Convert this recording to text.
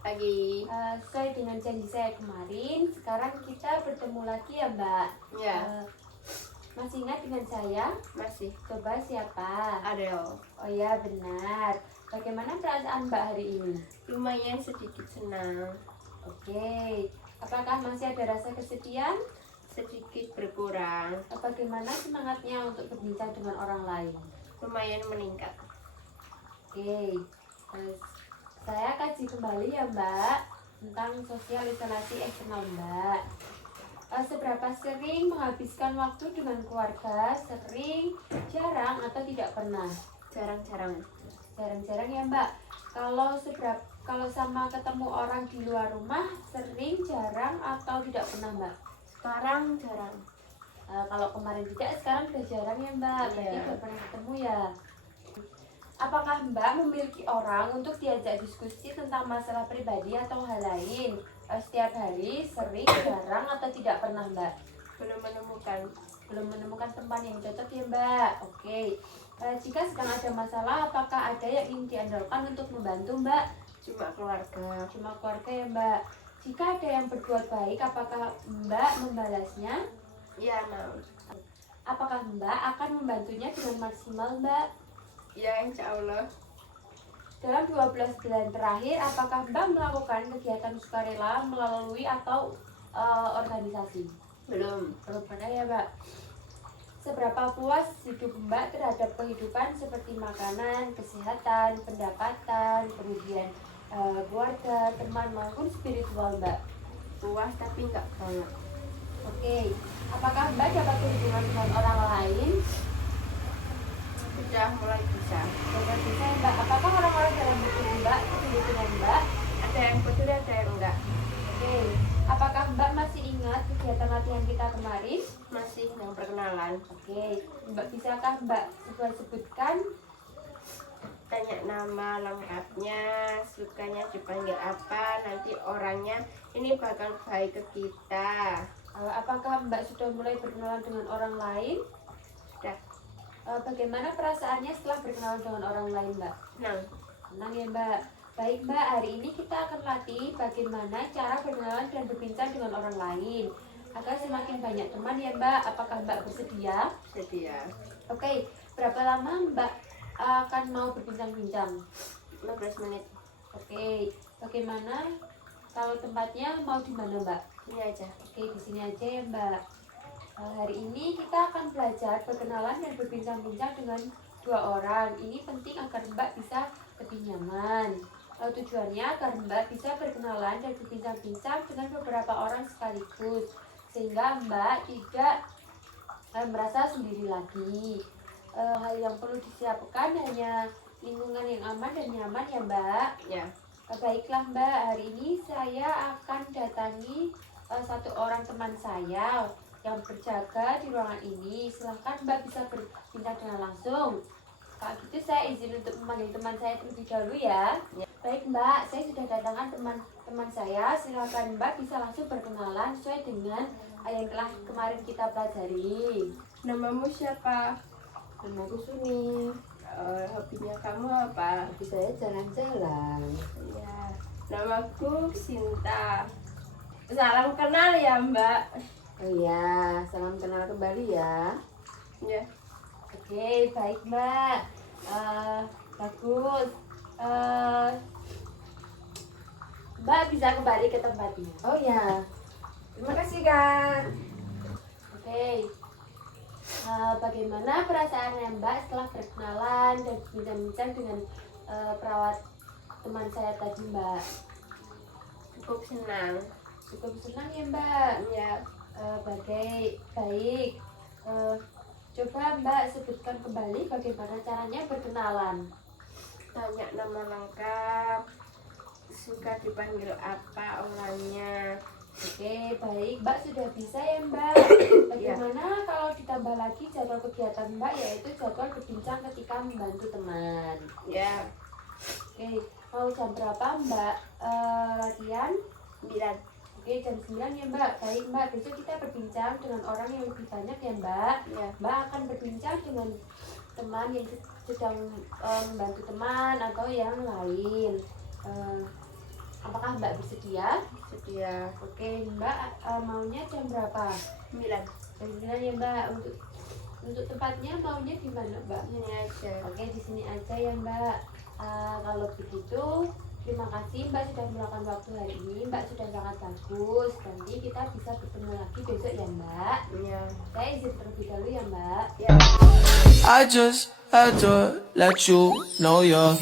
Pagi. Sesuai dengan janji saya kemarin, sekarang kita bertemu lagi ya Mbak. Ya. Masih ingat dengan saya? Masih. Coba siapa? Adel. Oh ya benar. Bagaimana perasaan Mbak hari ini? Lumayan sedikit senang. Oke. Apakah masih ada rasa kesedihan? Sedikit berkurang. Bagaimana semangatnya untuk berbincang dengan orang lain? Lumayan meningkat. Oke. Saya kaji kembali ya Mbak tentang sosial isolasi eksternal Mbak. Seberapa sering menghabiskan waktu dengan keluarga? Sering, jarang, atau tidak pernah? Jarang-jarang. Jarang-jarang ya Mbak. Kalau sama ketemu orang di luar rumah, sering, jarang, atau tidak pernah Mbak? Sekarang jarang. Kalau kemarin tidak, sekarang sudah jarang ya Mbak. Berarti Iya. sudah pernah ketemu ya. Apakah Mbak memiliki orang untuk diajak diskusi tentang masalah pribadi atau hal lain? Setiap hari, sering, jarang, atau tidak pernah Mbak? Belum menemukan. Belum menemukan teman yang cocok ya Mbak. Oke. Jika sedang ada masalah, apakah ada yang ingin diandalkan untuk membantu Mbak? Cuma keluarga. Cuma keluarga ya Mbak. Jika ada yang berbuat baik, apakah Mbak membalasnya? Ya, mau. Apakah Mbak akan membantunya dengan maksimal Mbak? Ya, insya Allah. Dalam 12 bulan terakhir, apakah Mbak melakukan kegiatan sukarela melalui atau organisasi? Belum. Belum pernah ya Mbak. Seberapa puas hidup Mbak terhadap kehidupan seperti makanan, kesehatan, pendapatan, kemudian keluarga, teman maupun spiritual Mbak? Puas tapi nggak banget. Oke. Apakah Mbak dapat hubungan dengan orang lain? Sudah mulai bisa. Dapat bisa ya Mbak. Apakah orang-orang dalam hidup Mbak peduli dengan Mbak? Ada yang betul, ada yang enggak. Oke. Apakah Mbak masih ingat kegiatan latihan kita kemarin? Masih yang perkenalan. Oke. Mbak bisakah Mbak sebutkan? Tanya nama lengkapnya, sukanya dipanggil apa, nanti orangnya ini bakal baik ke kita. Apakah Mbak sudah mulai berkenalan dengan orang lain? Sudah. Bagaimana perasaannya setelah berkenalan dengan orang lain Mbak? Senang. Senang ya Mbak. Baik Mbak, hari ini kita akan latih bagaimana cara berkenalan dan berbincang dengan orang lain agar semakin banyak teman ya Mbak. Apakah Mbak bersedia? Sedia. Oke, berapa lama Mbak akan mau berbincang-bincang? 15 menit. Oke, bagaimana kalau tempatnya mau di mana Mbak? Ini aja. Oke, di sini aja ya Mbak. Hari ini kita akan belajar berkenalan dan berbincang-bincang dengan dua orang. Ini penting agar Mbak bisa lebih nyaman. Tujuannya agar Mbak bisa berkenalan dan berbincang-bincang dengan beberapa orang sekaligus, sehingga Mbak tidak merasa sendiri lagi. Hal yang perlu disiapkan hanya lingkungan yang aman dan nyaman ya Mbak. Ya. Baiklah Mbak, hari ini saya akan datangi satu orang teman saya yang berjaga di ruangan ini. Silahkan Mbak bisa berbincang dengan langsung. Kalau gitu saya izin untuk memanggil teman saya terlebih dahulu ya. Baik Mbak, saya sudah datangkan teman saya. Silahkan Mbak bisa langsung berkenalan sesuai dengan yang telah kemarin kita pelajari. Namamu siapa? Namaku Suni. Hobinya kamu apa? Hobi saya jalan-jalan. Ya. Namaku Sinta. Salam kenal ya Mbak. Oh iya, salam kenal kembali ya. Ya. Oke, baik Mbak. Bagus. Mbak bisa kembali ke tempatnya. Oh ya, terima kasih Kak. Oke. Bagaimana perasaannya Mbak setelah berkenalan dan bincang-bincang dengan perawat teman saya tadi Mbak? Cukup senang. Cukup senang ya Mbak. Ya. Baik. Coba Mbak sebutkan kembali bagaimana caranya berkenalan. Tanya nama lengkap. Suka dipanggil apa orangnya. Oke, baik. Mbak sudah bisa ya Mbak. Bagaimana kalau ditambah lagi jadwal kegiatan Mbak, yaitu jadwal berbincang ketika membantu teman. Ya. Oke, mau jam berapa Mbak latihan? 9. Oke, jam 9 ya Mbak. Baik Mbak, besok kita berbincang dengan orang yang lebih banyak ya Mbak. Ya. Mbak akan berbincang dengan teman yang sedang membantu teman atau yang lain. Apakah Mbak bersedia? Sedia. Oke, Mbak maunya jam berapa? 9. Jam 9 ya Mbak. Untuk tempatnya maunya di mana Mbak? Ini aja. Oke, di sini aja ya Mbak. Kalau begitu, terima kasih Mbak sudah meluangkan waktu hari ini. Mbak sudah sangat bagus. Nanti kita bisa bertemu lagi besok ya Mbak. Iya. Saya izin terlebih dahulu ya Mbak. Ya. I just had to let you know you're